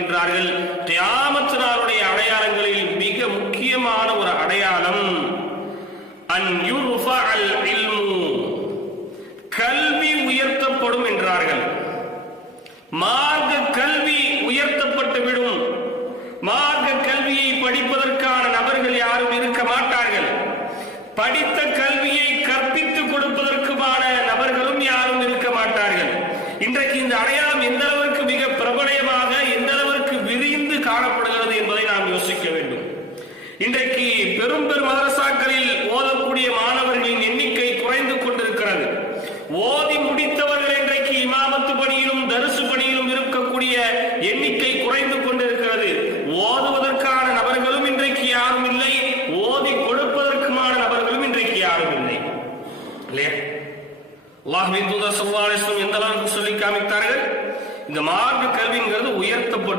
என்றார்கள். கியாமத் நாளுடைய அடையாளங்களில் மிக முக்கியமான ஒரு அடையாளம் அன் யுர்ஃபஅல் இல்மு, கல்வி உயர்த்தப்படும் என்றார்கள். மார்க்க கல்வி உயர்த்தப்பட்டு விடும். மார்க்க கல்வியை படிப்பதற்கான நபர்கள் யாரும் இருக்க மாட்டார்கள். படித்த கல்வியை கற்பித்துக் கொடுப்பதற்குமான நபர்களும் யாரும் இருக்க மாட்டார்கள். இன்றைக்கு இந்த அடையாளம் எந்த அளவிற்கு மிக பிரபலமாக, எந்த அளவிற்கு விரிந்து காணப்படுகிறது என்பதை நாம் யோசிக்க வேண்டும். இன்றைக்கு பெரும் பெரும் மதரசாக்களில் ஓதக்கூடிய மாணவர்களின் எண்ணிக்கை குறைந்து கொண்டிருக்கிறது. ஓதி முடித்தவர்கள் இன்றைக்கு இமாமத்து பணியிலும் தரிசு பணியிலும் இருக்கக்கூடிய எண்ணிக்கை குறைந்து கொண்டிருக்கிறது. ஓதுவதற்கான நபர்களும் இன்றைக்கு யாரும் இல்லை, ஓதி கொடுப்பதற்குமான நபர்களும் இன்றைக்கு யாரும் இல்லை. அல்லாஹ்வின் தூதர் ஸல்லல்லாஹு அலைஹி வஸல்லம் எந்த அளவுக்கு சொல்லி காமித்தார்கள்? இந்த மார்க்க கல்விங்கிறது உயர்த்தப்பட்டு